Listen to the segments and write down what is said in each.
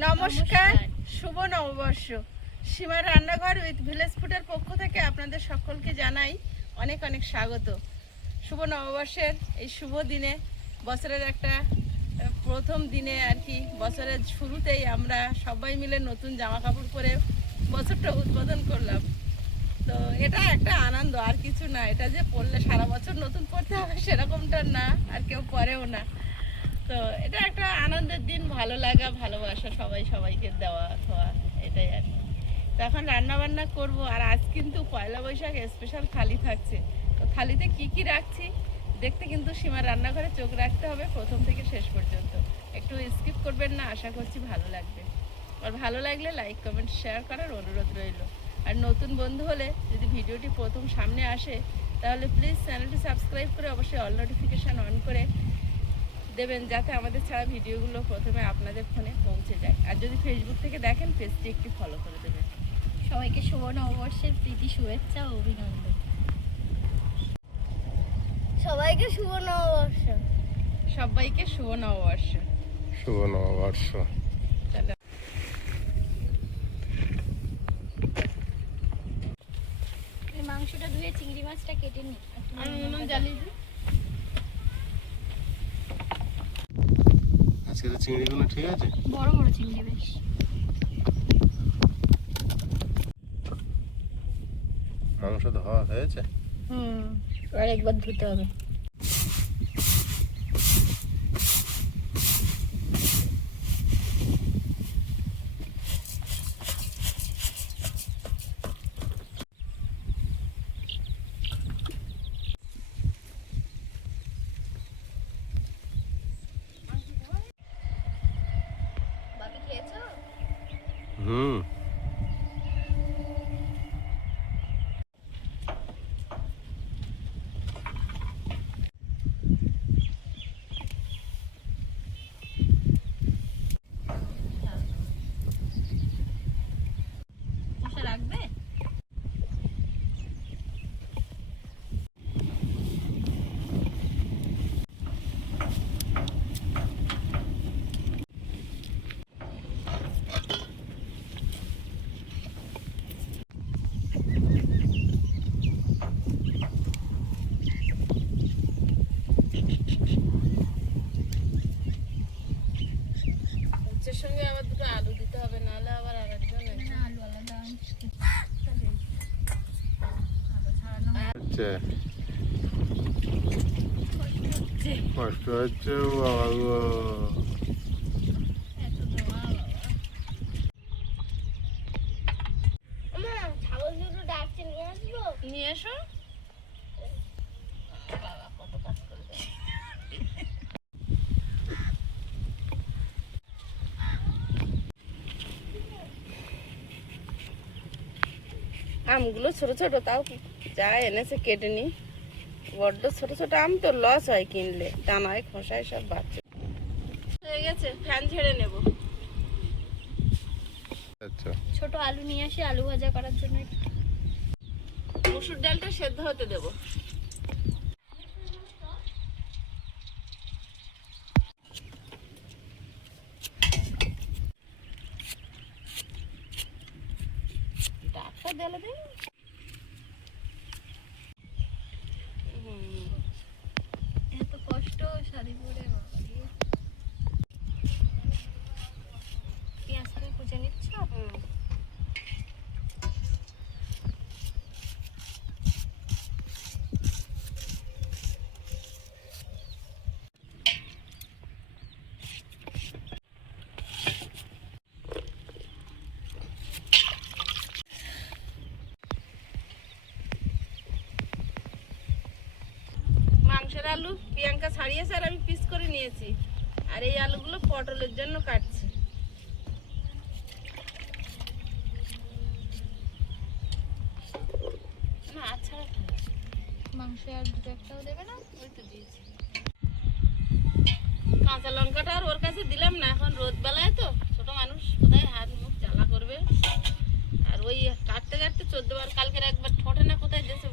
নমস্কার, শুভ নববর্ষ। সীমার রান্নাঘর উইথ ভিলেজ ফুডের পক্ষ থেকে আপনাদের সকলকে জানাই অনেক অনেক স্বাগত। শুভ নববর্ষের এই শুভ দিনে, বছরের একটা প্রথম দিনে আর কি, বছরের শুরুতেই আমরা সবাই মিলে নতুন জামা কাপড় পরে বছরটা উদ্বোধন করলাম। তো এটা একটা আনন্দ, আর কিছু না। এটা যে পরলে সারা বছর নতুন পরতে হবে সেরকমটা না, আর কেউ পরেও না। তো এটা একটা আনন্দের দিন, ভালো লাগা, ভালোবাসা, সবাই সবাইকে দেওয়া খাওয়া, এটাই আর কি। তো এখন রান্না বান্না করব। আর আজ কিন্তু পয়লা বৈশাখ স্পেশাল থালি থাকছে। তো থালিতে কি কি রাখছি দেখতে কিন্তু সীমার রান্নাঘরে চোখ রাখতে হবে প্রথম থেকে শেষ পর্যন্ত। একটু স্কিপ করবেন না, আশা করছি ভালো লাগবে। আর ভালো লাগলে লাইক কমেন্ট শেয়ার করার অনুরোধ রইল। আর নতুন বন্ধু হলে যদি ভিডিওটি প্রথম সামনে আসে তাহলে প্লিজ চ্যানেলটি সাবস্ক্রাইব করে অবশ্যই অল নোটিফিকেশান অন করে দেবেন, যাতে আমাদের ছাড়া ভিডিওগুলো প্রথমে আপনাদের ফোনে পৌঁছে যায়। আর যদি ফেসবুক থেকে দেখেন পেজটি একটু ফলো করে দেবেন। সবাইকে শুভ নববর্ষের প্রীতি শুভেচ্ছা ও অভিনন্দন। সবাইকে শুভ নববর্ষ। সবাইকে শুভ নববর্ষ। শুভ নববর্ষ। চলো, মাংসটা ধুয়ে চিংড়ি মাছটা কেটে নিই। আমি নুন জ্বালিয়ে দিই। আজকে তো চিংড়িগুলো ঠিক আছে, বড় বড় চিংড়ি বেশ। মাংস ধোয়া হয়েছে। আর একবার ধুতে হবে। বাকি খেয়েছো? হুম। মশলা রাখবে? উচ্চের সঙ্গে আবার দুটো আলু দিতে হবে, নাহলে আবার আরেকজন না, আলু আলাদা। হচ্ছে কষ্ট হচ্ছে বাবা গো। ছাগল দুটো ডাকছে, নিয়ে আসবো? নিয়ে এসো। বাবা কত কাজ করে দেয়। আমগুলো ছোট ছোট, তাও যা এনেছে কেটে নি। বড্ড ছোট ছোট আম তো লস হয় কিনলে, দানায় খোসায় সব বাচ্চা হয়ে গেছে। ফ্যান ছেড়ে নেব। আচ্ছা, ছোট আলু নিয়ে আসি আলু ভাজা করার জন্য। মসুর ডালটা সেদ্ধ হতে দেবো। ডাকটা দিলে দেয়। এত কষ্ট শাড়ি পরে বাবা রে। পেঁয়াজটা কুচে নিচ্ছ? মাংসের আলু প্রিয়াঙ্কা ছাড়িয়েছে আর আমি পিস করে নিয়েছি। আর এই আলুগুলো পটলের জন্য কাটছি। না আচ্ছা, মাংস আর দুটো একটাও দেবে না? ওই তো দিয়েছি। কাঁচা লঙ্কাটা আর ওর কাছে দিলাম না, এখন রোদ বেলায় তো ছোট মানুষ কোথায় হাত মুখ জ্বালা করবে। আর ওই কাটতে কাটতে 14 বার, কালকের একবার ঠোঁটে না কোথায় দিয়েছে।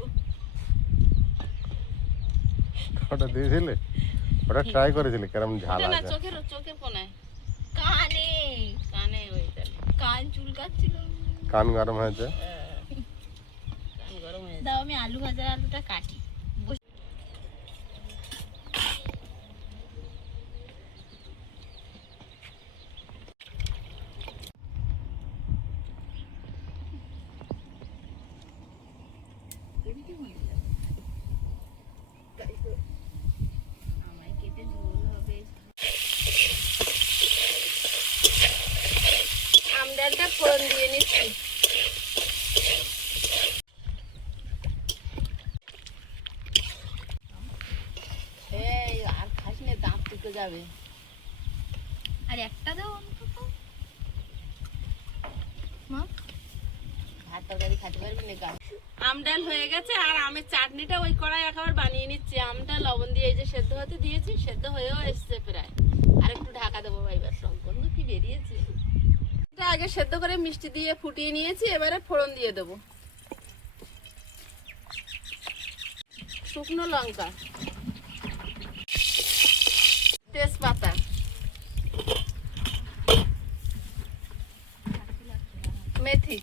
ওটা দিয়েছিলে? ওটা ট্রাই করেছিলে কেরম ঝাল না, আছে? চোখের কোনায়, কানে কানে কান চুলকাচ্ছিল। কান গরম হয়েছে। কান গরম হয়ে দাও আমি আলু ভাজার আলুটা কাটি। আমায় কেটে ঝোল হবে। আমডালটা ফোড়ন দিয়ে নিচ্ছি। এই আর খাস না, দাঁত টুকে যাবে। আর একটা দাও অন্তত। মা ভাত তরকারি খেতে পারবি না গা। আমডাল হয়ে গেছে আর আমের চাটনিটা ওই কড়াই একবার বানিয়ে নিচ্ছি। আমটা লবণ দিয়ে এই যে সেদ্ধ হতে দিয়েছি, সেদ্ধ হয়েও এসছে প্রায়। আর একটু ঢাকা দেবো ভাইবার সম্পূর্ণ কি বেরিয়েছে। এটা আগে সেদ্ধ করে মিষ্টি দিয়ে ফুটিয়ে নিয়েছি, এবারে ফোড়ন দিয়ে দেবো। শুকনো লঙ্কা, তেজপাতা, মেথি,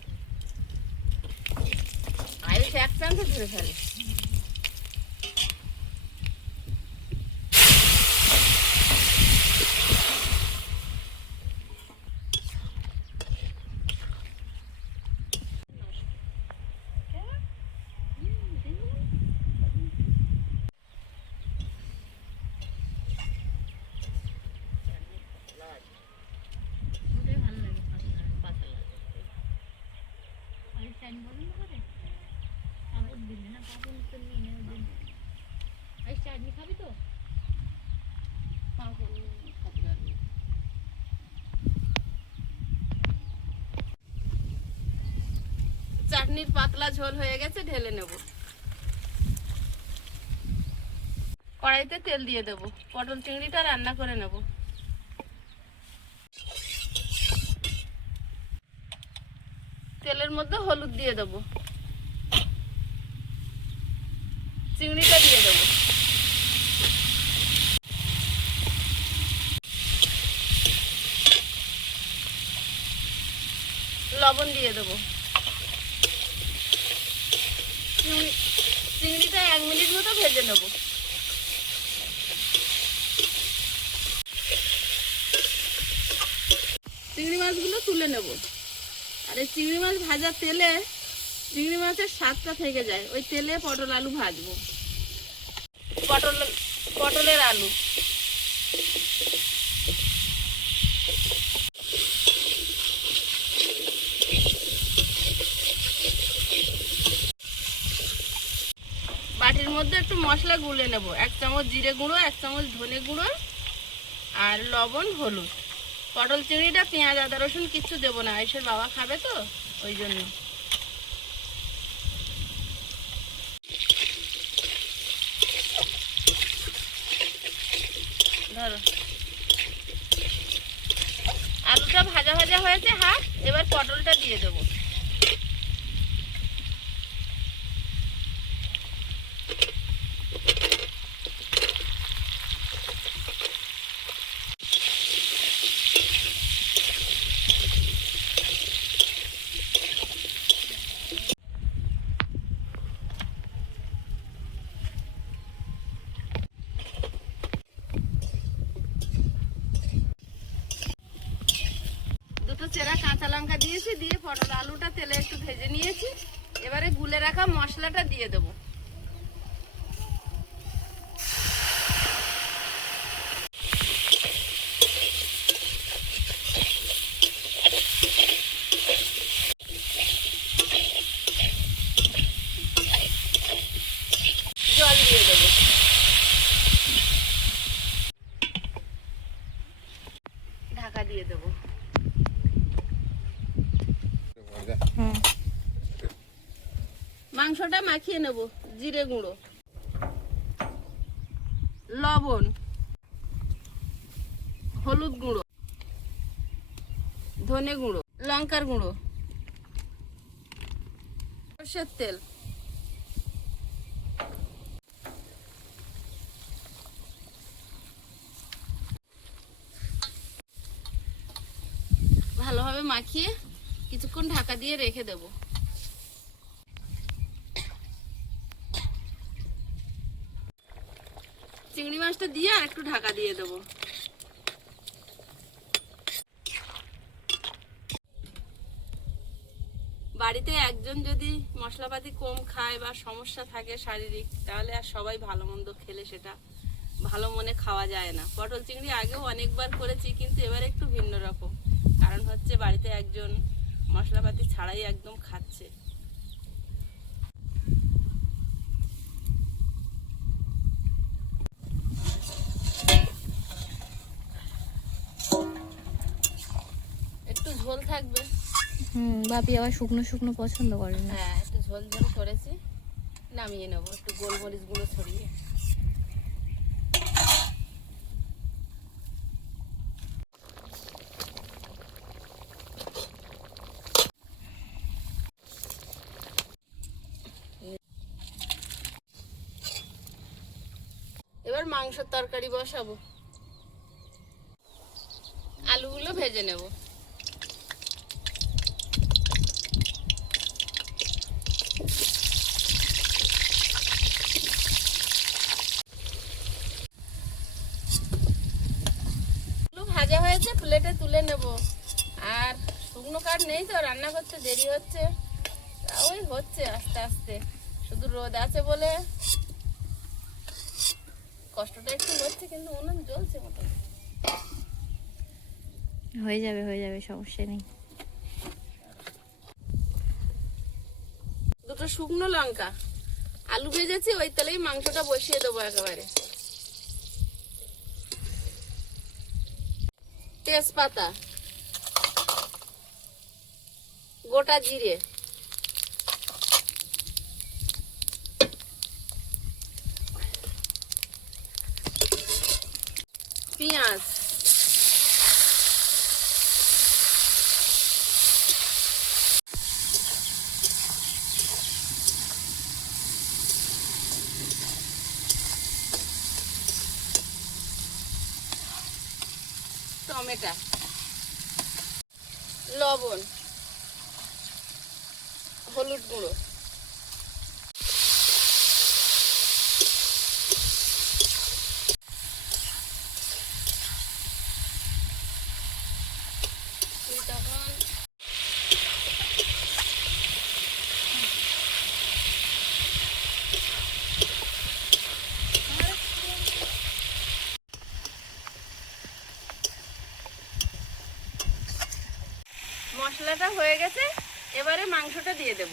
আয়ুষ এক চামচ ধরে ফেলে। ওটাই ভালো লাগে, পাতলা আর চাটনি পছন্দ করে। পাপড় দিলে না, পাপড় তো নিয়ে নেওয়া দিন। আর চাটনি খাবি তো? চাটনির পাতলা ঝোল হয়ে গেছে, ঢেলে নেব। কড়াইতে তেল দিয়ে দেব, পটল চিংড়িটা রান্না করে নেব। তেলের মধ্যে হলুদ দিয়ে দেব, চিংড়িটা দিয়ে দেব, লবণ দিয়ে দেব। চিংড়িটা 1 মিনিট মতো ভেজে নেব। চিংড়ি মাছগুলো তুলে নেব। আর এই চিংড়ি মাছ ভাজার তেলে চিংড়ি মাছের স্বাদটা থেকে যায়। ওই তেলে পটল আলু ভাজবো। পটলের আলু, বাটির মধ্যে একটু মশলা গুলে নেব। 1 চামচ জিরে গুঁড়ো, 1 চামচ ধনে গুঁড়ো আর লবণ, হলুদ। পটল চিংড়িটা পেঁয়াজ আদা রসুন কিচ্ছু দেবো না, আয়েশের বাবা খাবে তো ওই জন্য। ধরো, আলুটা ভাজা ভাজা হয়েছে হাফ, এবার পটলটা দিয়ে দেবো। দুটো চেরা কাঁচা লঙ্কা দিয়েছি, দিয়ে পটল আলুটা তেলে একটু ভেজে নিয়েছি। এবারে গুলে রাখা মশলাটা দিয়ে দেবো। জল দিয়ে দেবো। ঢাকা দিয়ে দেবো। মাংসটা মাখিয়ে নেব। জিরে গুঁড়ো, লবণ, হলুদ গুঁড়ো, ধনে গুঁড়ো, লঙ্কার গুঁড়ো, সরষের তেল, ভালোভাবে মাখিয়ে কিছুক্ষণ ঢাকা দিয়ে রেখে দেব। চিংড়ি মাছটা দিয়ে আর একটু ঢাকা দিয়ে দেবো। বাড়িতে একজন যদি মশলাপাতি কম খায় বা সমস্যা থাকে শারীরিক, তাহলে আর সবাই ভালো মন্দ খেলে সেটা ভালো মনে খাওয়া যায় না। পটল চিংড়ি আগেও অনেকবার করেছি, কিন্তু এবার একটু ভিন্ন রকম, কারণ হচ্ছে বাড়িতে একজন মশলাপাতি ছাড়াই একদম খাচ্ছে। একটু ঝোল থাকবে। বাপি আবার শুকনো শুকনো পছন্দ করে না। হ্যাঁ, একটু ঝোল ঝোল করেছি, নামিয়ে নেবো একটু গোলমরিচ গুঁড়ো ছড়িয়ে। এবার মাংসের তরকারি বসাবো, আলুগুলো ভেজে নেব। ভাজা হয়েছে, প্লেটে তুলে নেব। আর শুকনো কাঠ নেই তো, রান্না করতে দেরি হচ্ছে, ওই হচ্ছে আস্তে আস্তে। শুধু রোদ আছে বলে কষ্টটা একটু হচ্ছে, কিন্তু উনুন জ্বলছে মতো। হয়ে যাবে, সমস্যা নেই। দুটো শুকনো লঙ্কা, আলু ভেজেছি, ওই তেলেই মাংসটা বসিয়ে দেবো একেবারে। তেজপাতা, গোটা জিরে, পেঁয়াজ, টমেটো, লবণ, হলুদ গুঁড়ো, তখন মশলাটা হয়ে গেছে, এবারে মাংসটা দিয়ে দেব।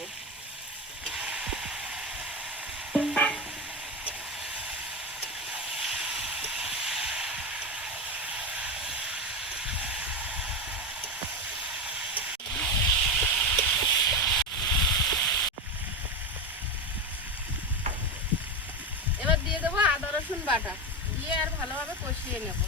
এবার দিয়ে দেবো আদা রসুন বাটা, দিয়ে আর ভালোভাবে কষিয়ে নেব।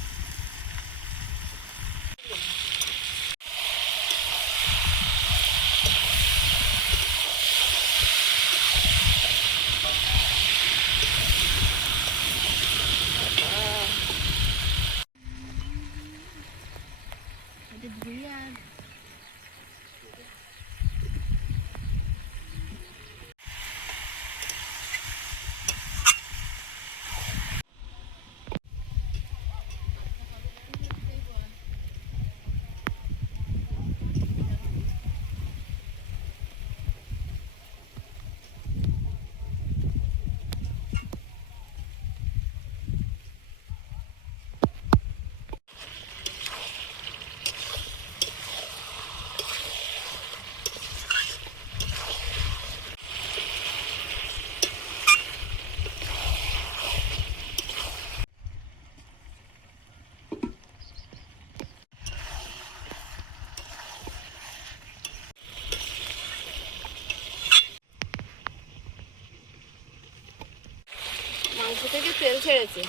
মাংস থেকে তেল ছেড়েছে,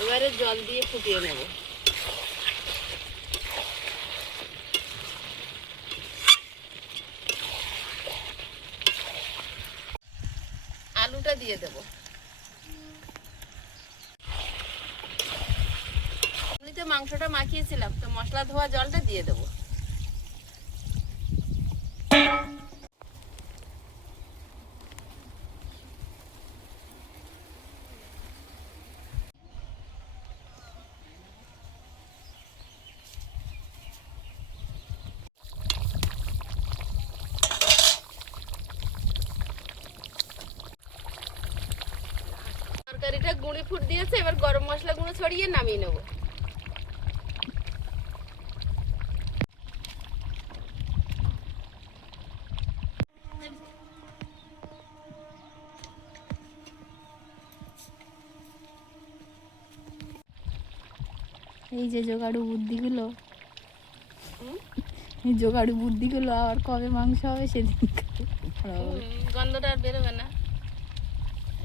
এবারে জল দিয়ে ফুটিয়ে নেব। আলুটা দিয়ে দেব। এমনিতে মাংসটা মাখিয়েছিলাম, তো মশলা ধোয়া জলটা দিয়ে দেব। হাঁড়িটা গুঁড়ি ফুট দিয়েছে, এবার গরম মশলা গুঁড়ো ছড়িয়ে নামিয়ে নেবো। এই যে জোগাড়ু বুদ্ধিগুলো, এই জোগাড়ু বুদ্ধিগুলো আবার কবে মাংস হবে সেদিন গন্ধটা আর বেরোবে না।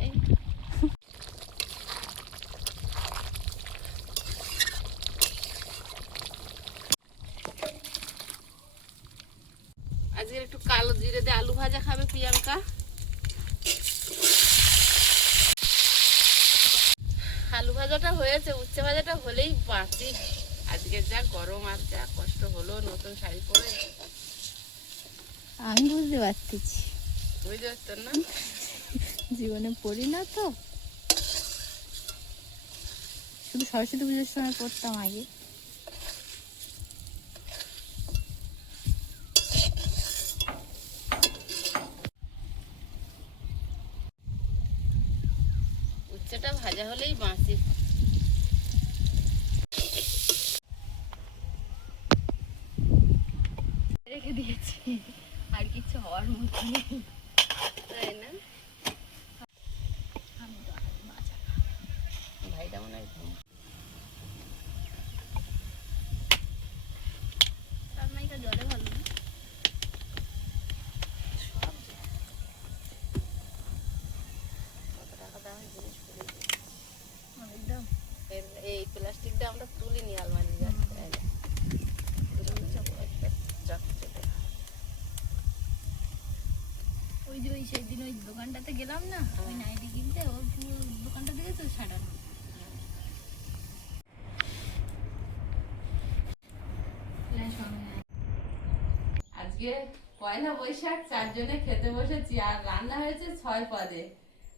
এই আজকে একটু কালো জিরে দিয়ে আলু ভাজা খাবে প্রিয়াঙ্কা। আলু ভাজাটা হয়েছে, উচ্ছে ভাজাটা হলেই বাঁচি। আজকে যা গরম আর যা কষ্ট হলো নতুন শাড়ি পরে, আমি বুঝতে পারতেছি, বুঝতে পারতেন না? জীবনে পড়ি না তো, শুধু সরস্বতী পুজোর সময় পড়তাম আগে। উচ্ছেটা ভাজা হলেই বাঁচি। রেখে দিয়েছি, আর কিছু হওয়ার মতো নেই, তাই না? আমি তো আর ভাজা ভাইটা মনে হয় ঘুম। রান্নাইটা জলে ভালো না। কত টাকা দামের জিনিস করে অনেক দাম। এই প্লাস্টিকটা আমরা তুলিনি আলমারি যাচ্ছে। ওই যে ওই সেদিন ওই দোকানটাতে গেলাম না, ওই নাইটি কিনতে, ওর পুরো দোকানটা থেকে তো সাজানো। আজকে পয়লা বৈশাখ, 4 জনে খেতে বসেছি আর রান্না হয়েছে 6 পদে।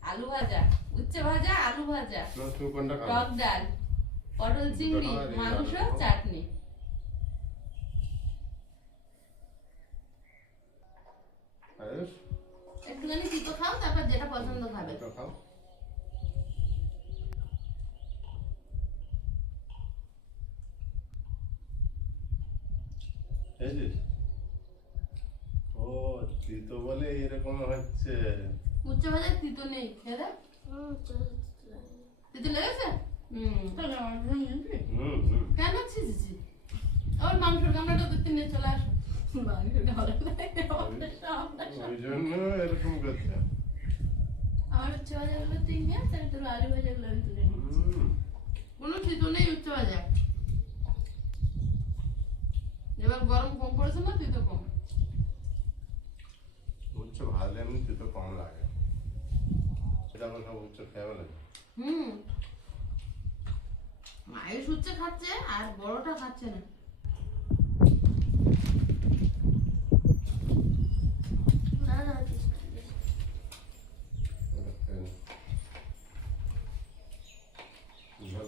আলু ভাজা, উচ্ছে ভাজা, আলু ভাজা, তুমি কোনটা খাবে? টক ডাল, পটল চিংড়ি, মাংস, চাটনি। আয়ুষ, একটুখানি তিতো খাও, তারপর যেটা পছন্দ খাবে। এটা খাও। এই যে, ও তিতো বলে এরকম হচ্ছে। উচ্ছে ভাজা তিতো নেই, খেয়ে দেখ। তিতো লেগেছে? কেন ছিছি? ওর মাংসের গামলাটা তো নিয়ে চলে আসো। মাংসের গামলাটা ওই জন্য এরকম করছে। আমার উচ্ছে ভাজাগুলো তুই নিয়ে আস, আর তোর আলু ভাজাগুলো আমি তুলে নিই। কোনো তিতো নেই উচ্ছে ভাজা। এবার গরম কম পড়েছে না, তিতো কম। উচ্ছে ভাজলে এমনি তিতো কম লাগে। এটা আমার সব উচ্ছে খেয়ে লাগে। মায়ের উচ্ছে খাচ্ছে আর বড়টা খাচ্ছে না।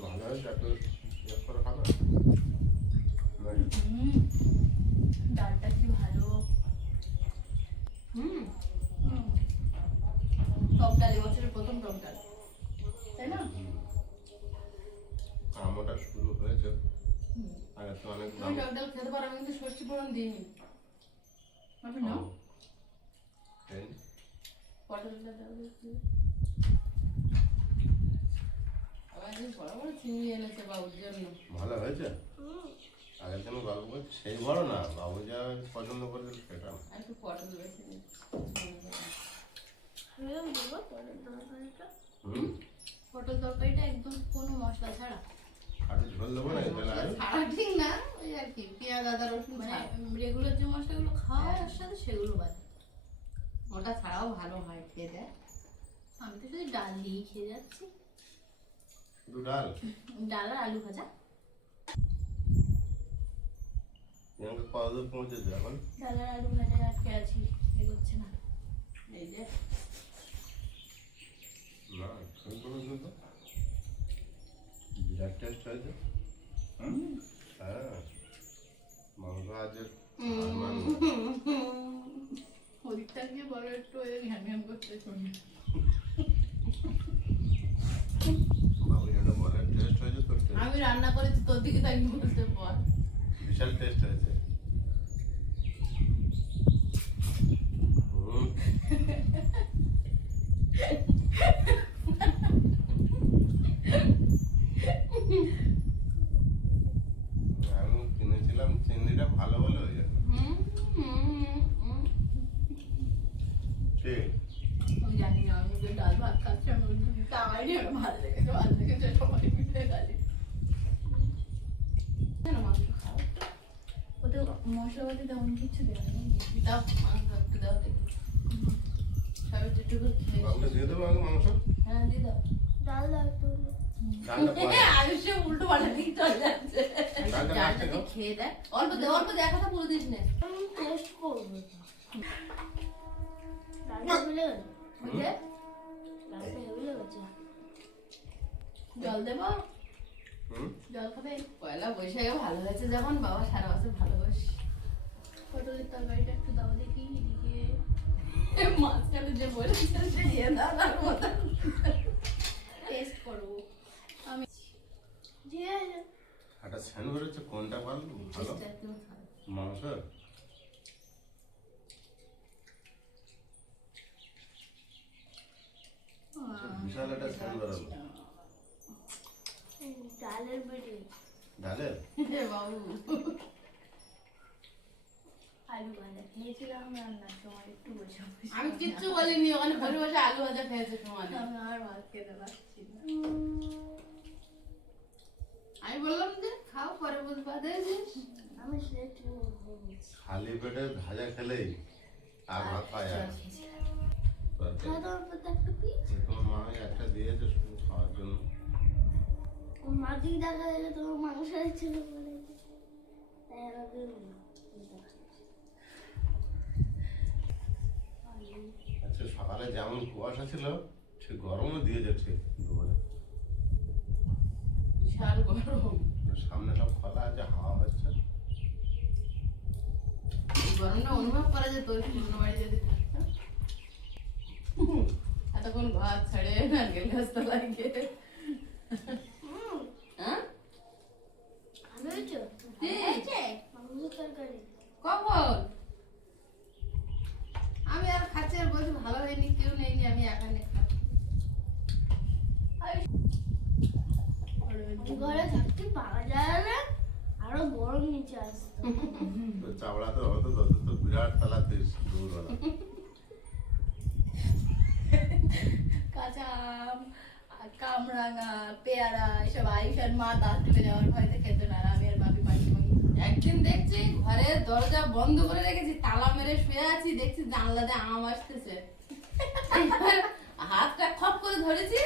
ভালো হয়েছে, একটু ইয়ে করে খাবে নাকি? ডালটা কি ভালো। টক ডাল, এবছরের প্রথম টক ডাল, তাই না? আমটা শুরু হয়েছে আর এত অনেক দাম। তুমি টক ডাল খেতে পারো, আমি কিন্তু ষষ্ঠী ফোড়ন দিইনি। ভাবি না এই পটলটা দাও দেখি। আবার যে বড় বড় চিংড়ি এনেছে বাবুর জন্য। ভালো হয়েছে। আগের দিন গল্প করছি, সেই বড় না, বাবু যা পছন্দ করে সেটা না। আর একটু পটল বেছে দিচ্ছি। পটল তরকারিটা একদম কোনো মশলা ছাড়া, আরো ঝোল দেবো না তাহলে আরো? ছাড়া ঠিক না, ওই আর কি পেঁয়াজ আদা রসুন মানে ছাড়া। রেগুলার যে মশলাগুলো খাওয়া হয় ওর সাথে সেগুলো বাদ। ওটা ছাড়াও ভালো হয়, খেয়ে দেয়। আমি তো শুধু ডাল দিয়েই খেয়ে যাচ্ছি, শুধু ডাল? ডাল আর আলু ভাজা। আমাকে কতদূর পৌঁছেছে এখন? ডাল আর আলু ভাজা আটকে আছি, এগোচ্ছে না। এই যে না, শুরু করো কিন্তু। বিরাট টেস্ট হয়েছে। হ্যাঁ, মাংস আছে। ওদিকটা গিয়ে বড় একটু ঘ্যান ঘ্যান করতে শুনি। রান্না করেছি তোর দিকে তাই বলতে পার। বিশাল টেস্ট হয়েছে। হুম। আমি কিনেছিলাম চিংড়িটা ভালো বলে হয়ে যাবে ঠিক। আমি জানি না আমি যে ডাল ভাত খাচ্ছি আমি তাওয়াই ভালো লেগেছে সবাই মিলে গালি কেন মাংস খাও ওতে মশলাপাতি তেমন কিছু দেওয়া নেই দাও মাংস একটু দাও দেখি সবাই যেটুকু খেয়ে বাবুকে দিয়ে দেবো আগে মাংস। হ্যাঁ দিয়ে দাও ডাল দাও একটু। ডালটা পরে। আয়ুষে উল্টো পাল্টা দিক চলে যাচ্ছে ডালটা ডালটা লাস্টে দাও। খেয়ে দেখ অল্প দে কথা বলে দিস না আমি টেস্ট করবো। ডালটা ভুলে গেল। বুঝলে ডালটা ভুলে গেছে। জল দেবো হুম। জল খাবে পয়লা বৈশাখে ভালো হয়েছে যখন বাবা সারা বছর ভালোবাস পটলের তরকারিটা একটু দাও দেখি এদিকে মাঝখানে যে বলেছে সে দিয়ে দাও তার মতো টেস্ট করবো আমি ঠিক আছে। একটা স্যান বেরোচ্ছে কোনটা ভালো ভালো টেস্টটা একদম ভালো মাংস। বিশাল একটা স্যান বেরোলো। ডালের বেটে ডালের হে বাবু আলু ভাজা খেয়েছিলাম রান্নার সময় একটু বসে বসে। আমি কিচ্ছু বলিনি ওখানে বসে বসে আলু ভাজা খেয়েছে সমানে আমি আর ভাত খেতে পারছি না। আমি বললাম যে খাও পরে বুঝবা আমি সিলেক্ট হয়ে গেছি। খালি পেটে ভাজা খেলেই আর ভাত খাওয়া যায় না। খাওয়া দাওয়ার পর তো একটা পিস। তোমার মা একটা দিয়েছে শুধু খাওয়ার জন্য। ও মাকেই দেখা গেলে তোমার মাংস ছিল বলে তাই আমাকে আচ্ছা সকালে যেমন কুয়াশা ছিল সে গরমও দিয়েছে ঠিক দুপুরে। বিশাল গরম সামনে সব খোলা আছে হাওয়া হচ্ছে। গরমটা অনুভব করা যায় তোর পুরনো বাড়ি যদি থাকতো এতক্ষণ ঘর ছেড়ে নারকেল গাছ তলায় গিয়ে হ্যাঁ ভালো হয়েছে? হয়েছে? মাংসের তরকারি। কখন আমি আর খাচ্ছি আর বলছি ভালো হয়নি কেউ নেইনি আমি এখানে খাচ্ছি ঘরে থাকতে পাওয়া যায় না, আরো গরম নিচে আসতো। তো চাবড়া তো হতো তোদের তো বিরাট তালা দেশ দুপুরবেলা। কাঁচা আম আর কামরাঙা পেয়ারা এসব আইসার মা দাঁত তুলে যাওয়ার ভয়তে খেত না আর আমি আর বাপি পাখি একদিন দেখছি ঘরের দরজা বন্ধ করে রেখেছি তালা মেরে শুয়ে আছি দেখছি জানলা দিয়ে আম আসতেছে এবার হাতটা খপ করে ধরেছি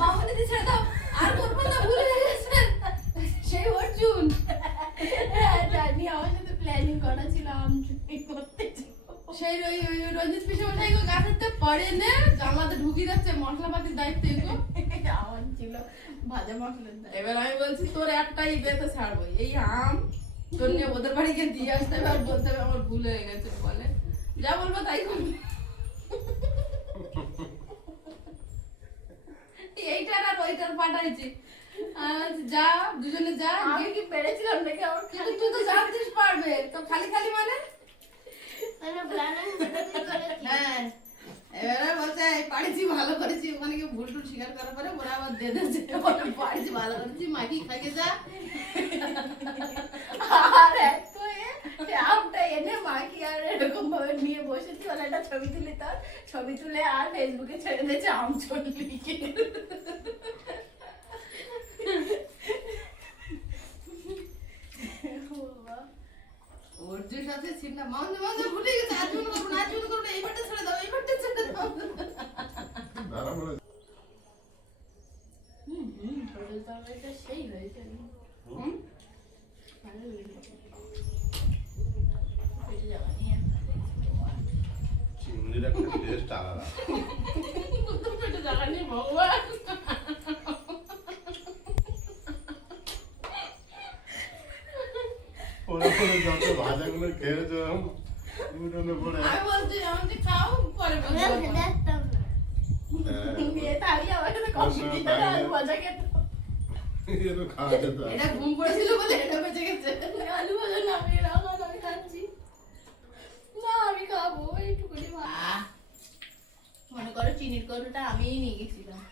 মামা দিদি ছেড়ে দাও আর করবো না ভুলে গেছে সেই অর্জুন জানি আমার সাথে প্ল্যানিং করা ছিল আম চুরি করতে সেই ওই রঞ্জিত পিসে ওঠাই গো গাছেতে পড়ে নে জানলাতে ঢুকি যাচ্ছে মশলাপাতির দায়িত্ব এগো আমার ছিল ভাজা মশলার দায়িত্ব এবার আমি বলছি তোর একটাই বেতে ছাড়বো এই আম তোর নিয়ে ওদের বাড়ি গিয়ে দিয়ে আসতে হবে আর বলতে হবে আমার ভুল হয়ে গেছে বলে যা বলবো তাই করবো এইটার আর ওইটার পাঠাইছি যা দুজনে যা আমি কি পেরেছিলাম নাকি আমার কিন্তু তুই তো জানতিস পারবে তো খালি খালি মানে মানে প্ল্যানিং করেছি। হ্যাঁ এবারে বলছে এই পাড়িছি ভালো করেছি ওখানে কি ভুল টুল স্বীকার করার পরে ওরা আবার দিয়ে দিয়েছে বলে পাড়িছি ভালো করেছি মাটি খাইকে যা আর এত আমটা এনে মাখি আর এরকম ভাবে নিয়ে বসেছি ওরা একটা ছবি তুলে তার ছবি তুলে আর ফেসবুকে ছেড়ে দিয়েছে আম ছবি লিখে অর্জুন সাথে চিন্তা মাঝে মাঝে ভুলে গেছে আজুন করবো না আজুন করবো না এইবারটা ছেড়ে দাও এইবারটা ছেড়ে দাও দাঁড়া বলে হোটেল তরকারিটা সেই হয়েছে ভালো হয়েছে পেটে যাওয়া নিয়ে চিংড়ির একটা টেস্ট আলাদা। পেটে যাওয়া নিয়ে ভগবান ওরা করে যত ভাজাগুলো খেয়েছো উঠোনে পড়ে। আমি বলছি আমাকে খাও পরে আমি বলবো দেখতাম না। হ্যাঁ, বিয়ে তাড়িয়ে আমার সাথে কম্পিটিশন আর মজা খেত এগুলো খাওয়াতে তো এটা ঘুম পড়েছিল বলে এটা বেঁচে গেছে। আলু ভাজা নামিয়ে রাখো, আমি খাচ্ছি না, আমি খাবো এইটুকুনি ভাত। মনে করো চিনির কৌটোটা আমিই নিয়ে গেছিলাম।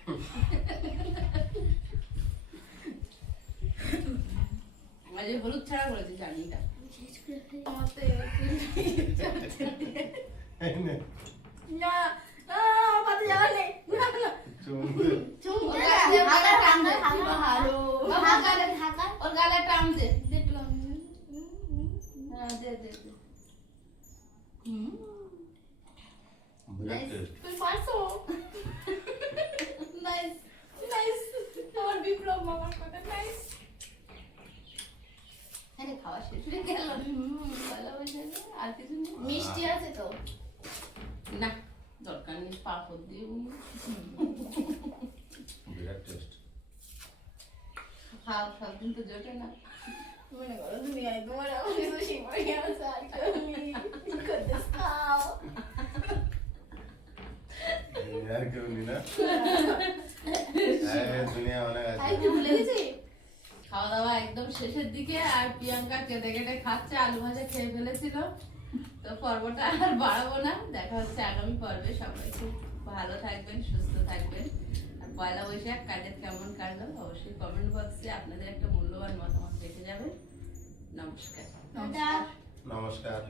আজ হলুদ ছাড়া করেছে চাটনিটা। আমাতে এই নে, না পাতে যাওয়া নেই, না না চুমুকে। ওর গালে ঢাকা টান টান দে, দে, ঢাকা। হারো। ঢাকা ঢাকা ওর গালে টান দে, দে একটু হ্যাঁ, দে দে দে। বিরাট Nice. taste। তুই পারছো? Nice, nice. আমার বিপ্লব মামার কথা, nice. আরে খাওয়া শেষ হয়ে গেল। ভালো হয়েছে না? আর কিছু নেই? মিষ্টি আছে তো? না, দরকার নেই, পাঁপড় দিয়ে বিরাট টেস্ট। খাও, সব দিন তো জোটে না। মনে করো দুনিয়ায় তোমার আমার কিছু সিমারি আছে, আর কেউ নেই। কি করতে খাও। আর কেউ নি না, দুনিয়া অনেক আছে। খাইতে ভুলে গেছি। খাওয়া দাওয়া একদম শেষের দিকে, আর প্রিয়াঙ্কা কেটে কেটে খাচ্ছে, আলু ভাজা খেয়ে ফেলেছিল। তো পর্বটা আর বাড়াবো না, দেখা হচ্ছে আগামী পর্বে। সবাই খুব ভালো থাকবেন, সুস্থ থাকবেন। আর পয়লা বৈশাখ কাজের কেমন কাটলো অবশ্যই কমেন্ট বক্সে আপনাদের একটা মূল্যবান মতামত রেখে যাবেন। নমস্কার। টাটা। নমস্কার।